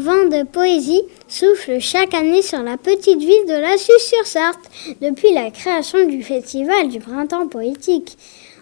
vent de poésie souffle chaque année sur la petite ville de la Suze-sur-Sarthe depuis la création du Festival du Printemps Poétique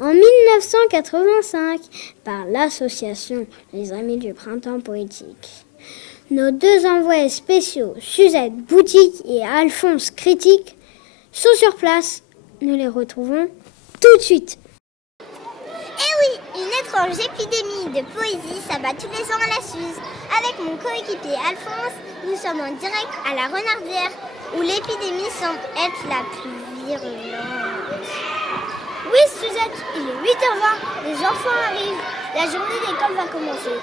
en 1985 par l'association Les Amis du Printemps Poétique. Nos deux envoyés spéciaux, Suzette Boutique et Alphonse Critique, sont sur place. Nous les retrouvons tout de suite. Eh oui, une étrange épidémie de poésie s'abat tous les ans à la Suze. Avec mon coéquipier Alphonse, nous sommes en direct à la Renardière, où l'épidémie semble être la plus virulente. Oui, Suzette, il est 8h20, les enfants arrivent, la journée d'école va commencer.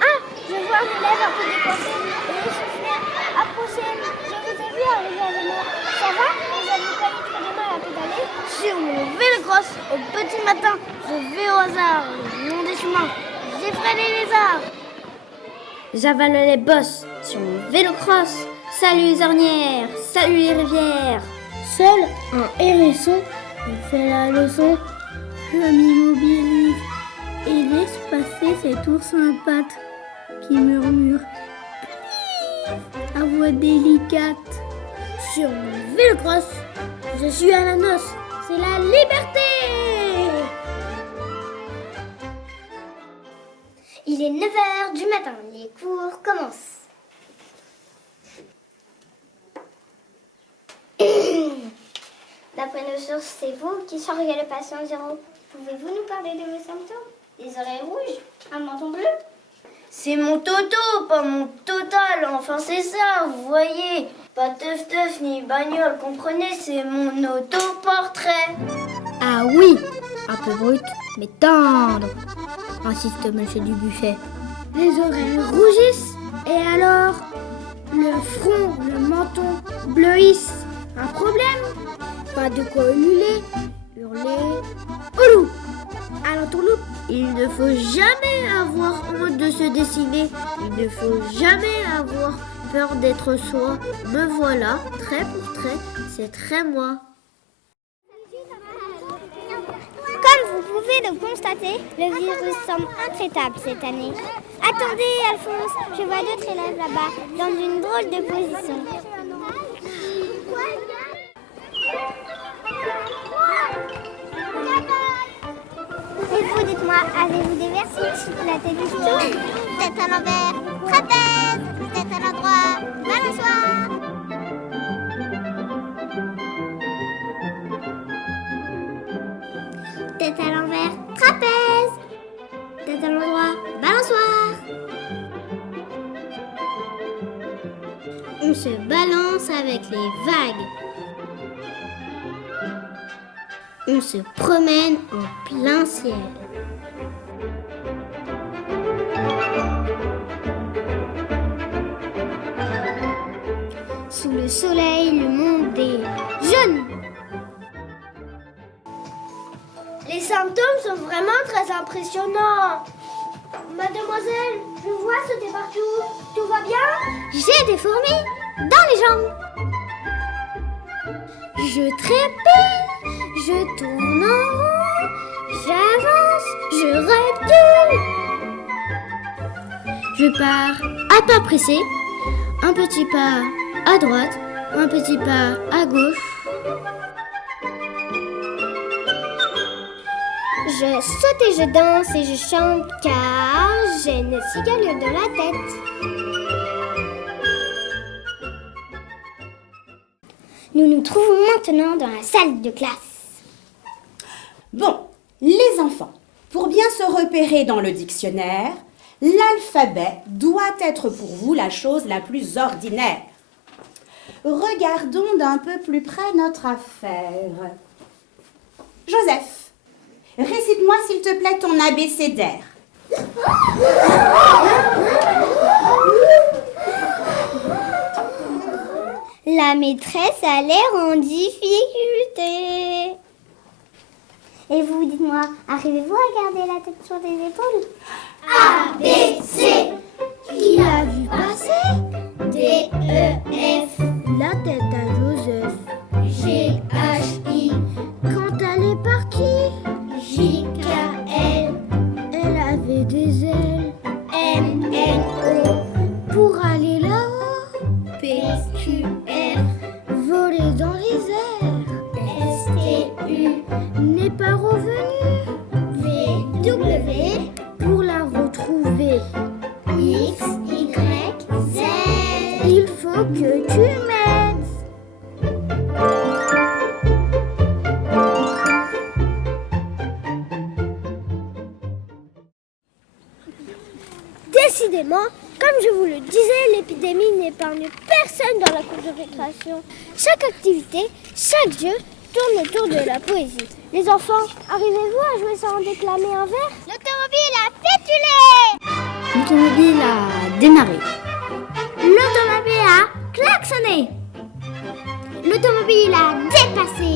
Ah, je vois un élève un peu décoiffé et essoufflé approcher. Je vous ai vu arriver avec moi. Ça va? Vous avez pas eu trop de mal à pédaler? Sur mon vélo-cross, au petit matin, je vais au hasard, le long des chemins. J'effraie les lézards. J'avale les bosses sur mon vélo-cross. Salut les ornières, salut les rivières. Seul un hérisson me fait la leçon. Je m'immobilise et laisse passer cet ours en pattes qui murmure à voix délicate. Sur mon vélo-cross, je suis à la noce. C'est la liberté! Il est 9h du matin, les cours commencent. D'après nos sources, c'est vous qui seriez le patient zéro. Pouvez-vous nous parler de vos symptômes? Des oreilles rouges, un menton bleu? C'est mon toto, pas mon total. Enfin, c'est ça, vous voyez. Pas teuf-teuf ni bagnole, comprenez, c'est mon autoportrait. Ah oui, un peu brut, mais tendre, insiste monsieur Dubuffet. Les oreilles rougissent et alors le front, le menton bleuissent. Un problème? Pas de quoi ululer, hurler. Au loup! À l'entourloupe, il ne faut jamais avoir honte de se dessiner. Il ne faut jamais avoir peur d'être soi. Me voilà, trait pour trait, c'est très moi. Comme vous pouvez le constater, le virus semble intraitable cette année. Attendez, Alphonse, je vois d'autres élèves là-bas, dans une drôle de position. Et vous, dites-moi, avez-vous des vertiges? La tête qui tourne? Tête à l'envers, trapèze, tête à l'endroit, balançoire. Tête à l'envers, trapèze. Tête à l'endroit, balançoire. On se balance avec les vagues. On se promène en plein ciel. Sous le soleil, le monde est jaune. Les symptômes sont vraiment très impressionnants. Mademoiselle, je vois sauter partout. Tout va bien? J'ai des fourmis dans les jambes. Je trépigne, je tourne en rond, j'avance, je recule. Je pars à pas pressé, un petit pas à droite, un petit pas à gauche. Je saute et je danse et je chante car j'ai une cigale dans la tête. Nous nous trouvons maintenant dans la salle de classe. Bon, les enfants, pour bien se repérer dans le dictionnaire, l'alphabet doit être pour vous la chose la plus ordinaire. Regardons d'un peu plus près notre affaire. Joseph, récite-moi s'il te plaît ton abécédaire. La maîtresse a l'air en difficulté. Et vous, dites-moi, arrivez-vous à garder la tête sur les épaules? A, B, C. Qui a vu passer? D, E, F. La tête à Joseph. G, H, I. Quand elle est partie, J, K, L. elle avait des ailes M, N, O. pour aller S-Q-R. Voler dans les airs. S-T-U. N'est pas revenu. V-W. Pour la retrouver, X, Y, Z. il faut que tu m'aides. Décidément, comme je vous le disais, l'épidémie n'épargne personne dans la cour de récréation. Chaque activité, chaque jeu tourne autour de la poésie. Les enfants, arrivez-vous à jouer sans déclamer un vers? L'automobile a pétulé! L'automobile a démarré. L'automobile a klaxonné! L'automobile a dépassé!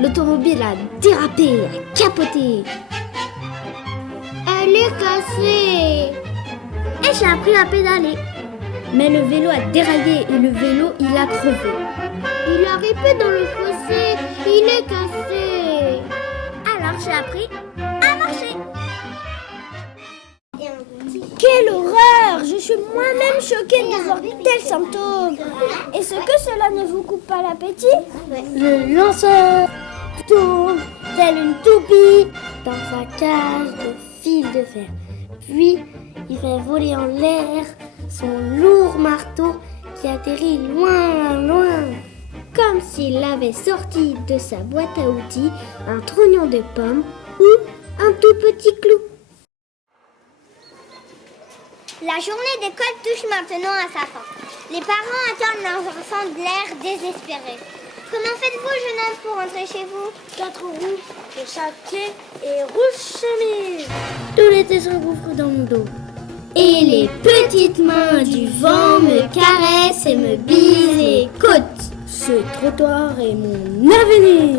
L'automobile a dérapé, a capoté. Elle est cassée! Et j'ai appris à pédaler. Mais le vélo a déraillé et le vélo, il a crevé. Il a ripé dans le fossé, il est cassé. Alors j'ai appris à marcher. Quelle horreur! Je suis moi-même choquée de voir tels symptômes. Est-ce que cela ne vous coupe pas l'appétit? Le lanceur tourne tel une toupie dans sa cage de fil de fer. Puis, il fait voler en l'air son lourd marteau qui atterrit loin, loin, comme s'il avait sorti de sa boîte à outils un trognon de pomme ou un tout petit clou. La journée d'école touche maintenant à sa fin. Les parents attendent leurs enfants de l'air désespérés. Comment faites-vous, jeune homme, pour rentrer chez vous? 4 roues de chaque pied et rouge chemise. Tout l'été s'engouffre dans mon dos. Et les petites mains du vent me caressent et me bisent les côtes. Ce trottoir est mon avenir.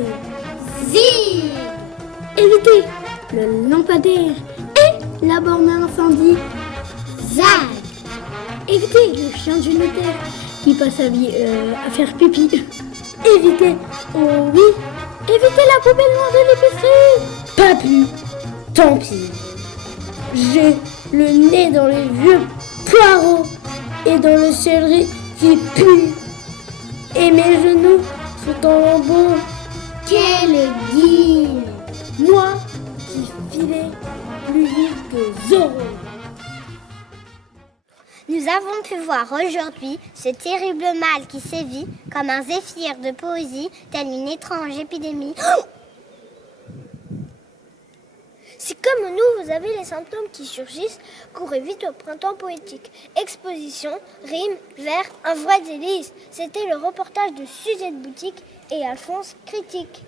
Zig! Évitez le lampadaire et la borne à incendie. Zag! Évitez le chien du notaire qui passe sa vie à faire pipi. Évitez, oh oui, évitez la poubelle noire de l'épicerie. Pas plus, tant pis. J'ai le nez dans les vieux poireaux et dans le céleri qui pue. Et mes genoux sont en lambeaux. Quelle guine! Moi qui filais plus vite que Zorro. Nous avons pu voir aujourd'hui ce terrible mal qui sévit comme un zéphyr de poésie, telle une étrange épidémie. Si comme nous, vous avez les symptômes qui surgissent, courez vite au printemps poétique. Exposition, rimes, vers, un vrai délice. C'était le reportage de Suzette Boutique et Alphonse Critique.